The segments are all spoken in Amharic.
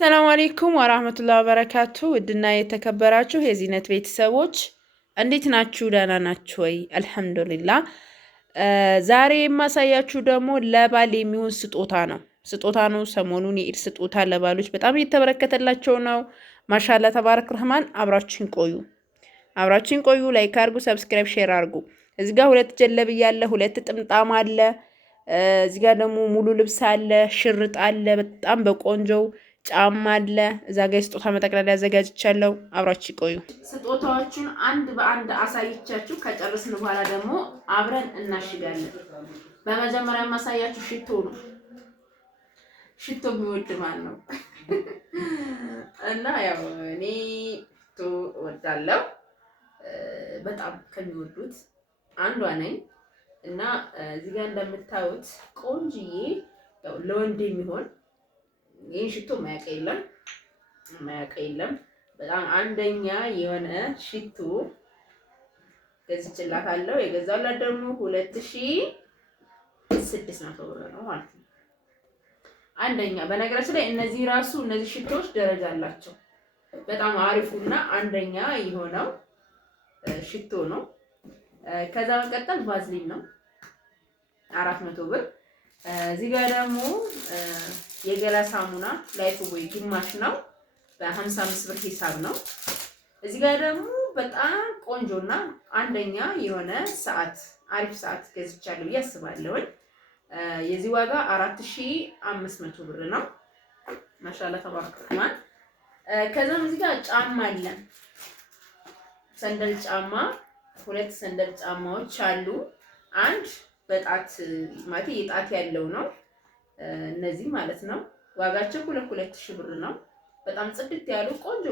ሰላም አለይኩም ወራህመቱላሂ ወበረካቱ። ውድና የተከበራችሁ የዚህነት ቤተሰቦች እንዴት ናችሁ? ደህና ናችሁ ወይ? አልሐምዱሊላህ። ዛሬ የማሳያችሁ ደግሞ ለባል የሚሆን ስጦታ ነው። ሰሞኑን የኢድ ስጦታ ለባሎች በጣም እየተበረከተላቸው ነው። ማሻላ ተባረክ ረህማን። አብራችን ቆዩ። ላይክ አርጉ፣ ሰብስክራይብ፣ ሼር አርጉ። እዚህ ጋር ሁለት ጀለብያ አለ፣ ሁለት ጥምጣም አለ። እዚህ ጋር ደግሞ ሙሉ ልብስ አለ፣ ሽርጥ አለ፣ በጣም በቆንጆው ጫማ አለ። እዛ ጋር የስጦታ መጠቅለያ አዘጋጅቻለሁ። አብራችሁ ቆዩ። ስጦታዎቹን አንድ በአንድ አሳይቻችሁ ከጨረስን በኋላ ደግሞ አብረን እናሽጋለን። በመጀመሪያ የማሳያችሁ ሽቶ ነው። ሽቶ የሚወድ ማን ነው? እና ያው እኔ ሽቶ እወዳለሁ። በጣም ከሚወዱት አንዷ ነኝ። እና እዚህ ጋር እንደምታዩት ቆንጅዬ ያው ለወንድ የሚሆን ይህን ሽቶ ማያውቅ የለም። በጣም አንደኛ የሆነ ሽቶ ገዝቼላታለሁ። የገዛላት ደግሞ 2600 ብር ነው ማለት ነው። አንደኛ በነገራችን ላይ እነዚህ ሽቶዎች ደረጃ አላቸው። በጣም አሪፉና አንደኛ የሆነው ሽቶ ነው። ከዛ መቀጠል ቫዝሊን ነው 400 ብር። እዚህ ጋር ደግሞ የገላ ሳሙና ላይፍ ቦይ ግማሽ ነው በ55 ብር ሂሳብ ነው። እዚህ ጋር ደግሞ በጣም ቆንጆና አንደኛ የሆነ አሪፍ ሰዓት ገዝቻለሁ ብዬ አስባለሁ። የዚህ ዋጋ 4500 ብር ነው። ማሻአላ ተባረከ ረህማን። ከዛም እዚህ ጋር ጫማ አለ። ሰንደል ጫማ፣ ሁለት ሰንደል ጫማዎች አሉ። አንድ በጣት ማለት የጣት ያለው ነው። እነዚህ ማለት ነው ዋጋቸው 2000 ብር ነው። በጣም ጽድት ያሉ ቆንጆ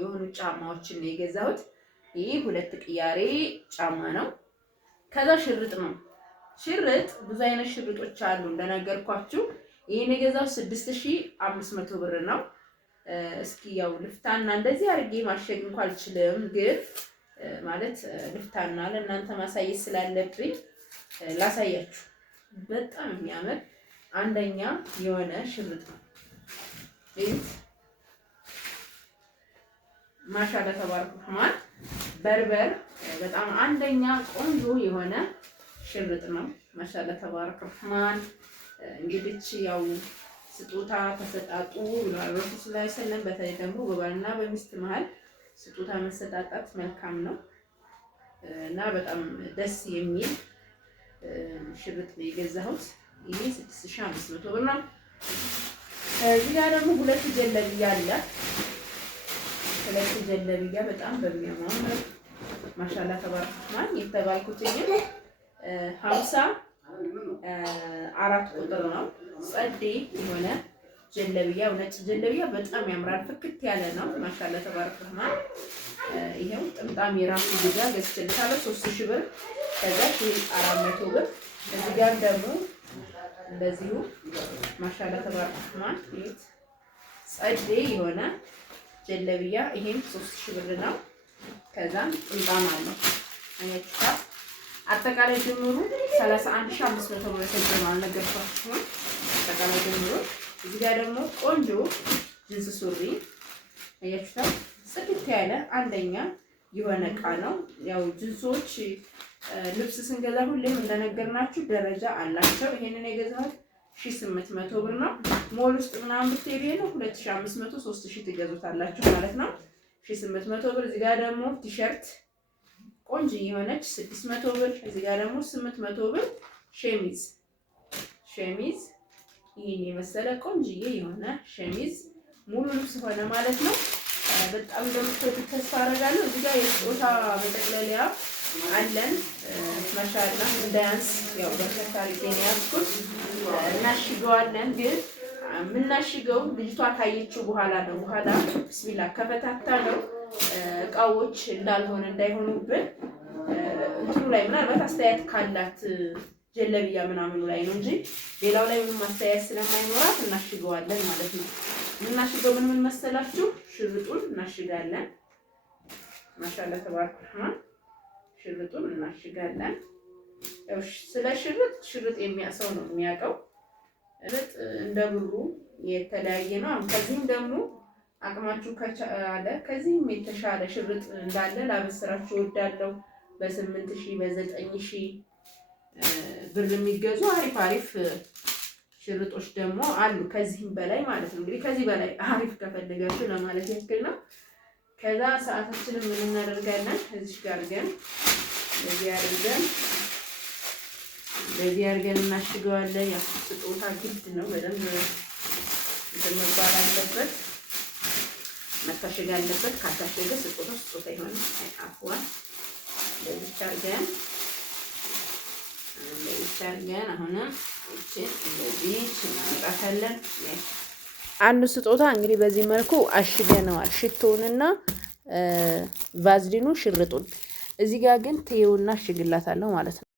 የሆኑ ጫማዎችን ነው የገዛሁት። ይህ ሁለት ቅያሬ ጫማ ነው። ከዛ ሽርጥ ነው። ሽርጥ ብዙ አይነት ሽርጦች አሉ እንደነገርኳችሁ። ይሄን የገዛሁት 6500 ብር ነው። እስኪ ያው ልፍታና እንደዚህ አድርጌ ማሸግ እንኳን አልችልም፣ ግን ማለት ልፍታና ለእናንተ ማሳየት ስላለብኝ ላሳያችሁ። በጣም የሚያምር አንደኛ የሆነ ሽርጥ ነው። ማሻአላ ተባረከ ረህማን። በርበር በጣም አንደኛ ቆንጆ የሆነ ሽርጥ ነው። ማሻአላ ተባረከ ረህማን። እንግዲህ ያው ስጦታ ተሰጣጡ ብለዋል ረሱል ሰለላሁ ዐለይሂ ወሰለም። በተለይ ደግሞ በባልና በሚስት መሀል ስጦታ መሰጣጣት መልካም ነው እና በጣም ደስ የሚል ሽርጥ ነው የገዛሁት። ይሄ 6500 ብር ነው። እዚህ ጋር ደግሞ ሁለት ጀለብያ አለ። ሁለት ጀለብያ በጣም በሚያምር ማሻአላ ተባረከ ረህማን የተባልኩት 54 ቁጥር ነው። ጸዴ የሆነ ጀለብያ ነጭ ጀለብያ በጣም ያምራል። ፍክት ያለ ነው። ማሻአላ ተባረከ ረህማን። ይሄው ጥምጣም የራሱ ዲጋ ገዝቼልታለሁ 3000 ብር። ከዛ 400 ብር። እዚህ ጋር ደግሞ እንደዚሁ ማሻአላ ተባረከ ረህማን ጸዴ የሆነ ጀለብያ ይሄም 3000 ብር ነው። ከዛም ጥምጣም አለው አያችሁታ። አጠቃላይ ድምሩ 31500 ብር ተጀምሯል። ነገርኳችሁ አጠቃላይ ድምሩ። እዚህ ጋር ደግሞ ቆንጆ ጅንስ ሱሪ አያችሁታ። ጽድት ያለ አንደኛ የሆነ እቃ ነው። ያው ጅንሶች ልብስ ስንገዛ ሁሌም እንደነገርናችሁ ደረጃ አላቸው። ይሄንን የገዛሁት 1800 ብር ነው። ሞል ውስጥ ምናምን ብትሄዱ ነው 2500 3000 ትገዙታላችሁ ማለት ነው። 1800 ብር። እዚህ ጋር ደግሞ ቲሸርት ቆንጆ የሆነች 600 ብር። እዚህ ጋር ደግሞ 800 ብር ሸሚዝ ይሄን የመሰለ ቆንጆዬ የሆነ ሸሚዝ ሙሉ ልብስ ሆነ ማለት ነው። በጣም እንደምትወዱት ተስፋ አደርጋለሁ። እዚህ ጋር የስጦታ መጠቅለያ አለን። ማሻአላ እንዳያንስ ያው በርከት አድርጌ ነው ያዝኩት። እናሽገዋለን፣ ግን የምናሽገው ልጅቷ ካየችው በኋላ ነው። በኋላ ቢስሚላህ ከፈታታ ነው እቃዎች እንዳልሆነ እንዳይሆኑብን እንትኑ ላይ ምናልባት አስተያየት ካላት ጀለብያ ምናምኑ ላይ ነው እንጂ ሌላው ላይ ምንም አስተያየት ስለማይኖራት እናሽገዋለን ማለት ነው። እናሽገው ምን መሰላችሁ? ሽርጡን እናሽጋለን። ማሻአላ ተባረከ ረህማን። ሽርጡን እናሽጋለን። ስለ ሽርጥ የሚያሰው ነው የሚያውቀው። እንደ ብሩ የተለያየ ነው። ከዚህም ደግሞ አቅማችሁ ከቻለ ከዚህም የተሻለ ሽርጥ እንዳለ ላበስራችሁ እወዳለሁ። በ8000 በ9000 ብር የሚገዙ አሪፍ ሽርጦች ደግሞ አሉ። ከዚህም በላይ ማለት ነው። እንግዲህ ከዚህ በላይ አሪፍ ከፈለጋችሁ ለማለት ያክል ነው። ከዛ ሰዓታችንን ምን እናደርጋለን? እዚህ ጋር ግን በዚህ አድርገን እናሽገዋለን። ያው ስጦታ ግድ ነው። በደንብ መባል አለበት፣ መታሸግ አለበት። ካታሸገ ስጦታ ይሆናል። አፍዋን እንደዚህ አድርገን አሁንም እቺን እንደዚህ እናመጣታለን። አንዱ ስጦታ እንግዲህ በዚህ መልኩ አሽገነዋል። ሽቶውንና ቫዝሊኑ ሽርጡን። እዚህ ጋር ግን ትየውና አሽግላታለሁ ማለት ነው።